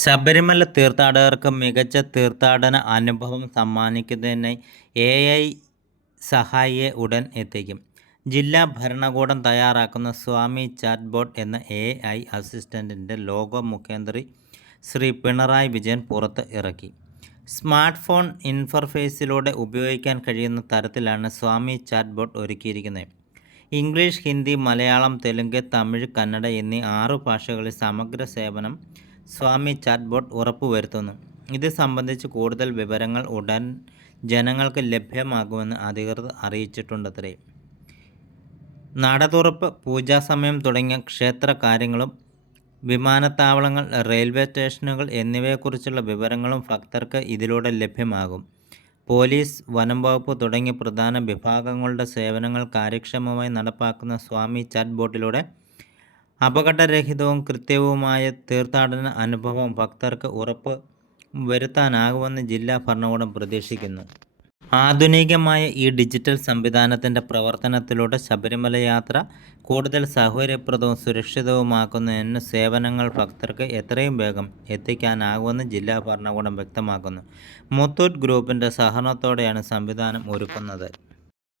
ശബരിമല തീർത്ഥാടകർക്ക് മികച്ച തീർത്ഥാടന അനുഭവം സമ്മാനിക്കുന്നതിനായി എ ഐ സഹായിയെ ഉടൻ എത്തിക്കും. ജില്ലാ ഭരണകൂടം തയ്യാറാക്കുന്ന സ്വാമി ചാറ്റ് ബോട്ട് എന്ന എ ഐ അസിസ്റ്റന്റിന്റെ ലോഗോ മുഖ്യമന്ത്രി ശ്രീ പിണറായി വിജയൻ പുറത്ത് ഇറക്കി. സ്മാർട്ട് ഫോൺ ഇൻഫർഫേസിലൂടെ ഉപയോഗിക്കാൻ കഴിയുന്ന തരത്തിലാണ് സ്വാമി ചാറ്റ് ബോട്ട് ഒരുക്കിയിരിക്കുന്നത്. ഇംഗ്ലീഷ് ഹിന്ദി മലയാളം തെലുങ്ക് തമിഴ് കന്നഡ എന്നീ ആറു ഭാഷകളിൽ സമഗ്ര സേവനം സ്വാമി ചാറ്റ് ബോട്ട് ഉറപ്പുവരുത്തുന്നു. ഇത് സംബന്ധിച്ച് കൂടുതൽ വിവരങ്ങൾ ഉടൻ ജനങ്ങൾക്ക് ലഭ്യമാകുമെന്ന് അധികൃതർ അറിയിച്ചിട്ടുണ്ടത്രേ. നടതുറപ്പ് പൂജാസമയം തുടങ്ങിയ ക്ഷേത്ര കാര്യങ്ങളും വിമാനത്താവളങ്ങൾ റെയിൽവേ സ്റ്റേഷനുകൾ എന്നിവയെക്കുറിച്ചുള്ള വിവരങ്ങളും ഭക്തർക്ക് ഇതിലൂടെ ലഭ്യമാകും. പോലീസ് വനം വകുപ്പ് തുടങ്ങിയ പ്രധാന വിഭാഗങ്ങളുടെ സേവനങ്ങൾ കാര്യക്ഷമമായി നടപ്പാക്കുന്ന സ്വാമി ചാറ്റ് ബോട്ടിലൂടെ അപകടരഹിതവും കൃത്യവുമായ തീർത്ഥാടന അനുഭവം ഭക്തർക്ക് ഉറപ്പ് വരുത്താനാകുമെന്ന് ജില്ലാ ഭരണകൂടം പ്രതീക്ഷിക്കുന്നു. ആധുനികമായ ഈ ഡിജിറ്റൽ സംവിധാനത്തിന്റെ പ്രവർത്തനത്തിലൂടെ ശബരിമല യാത്ര കൂടുതൽ സൗകര്യപ്രദവും സുരക്ഷിതവുമാക്കുന്നതിന് സേവനങ്ങൾ ഭക്തർക്ക് എത്രയും വേഗം എത്തിക്കാനാകുമെന്ന് ജില്ലാ ഭരണകൂടം വ്യക്തമാക്കുന്നു. മുത്തൂറ്റ് ഗ്രൂപ്പിന്റെ സഹകരണത്തോടെയാണ് സംവിധാനം ഒരുക്കുന്നത്.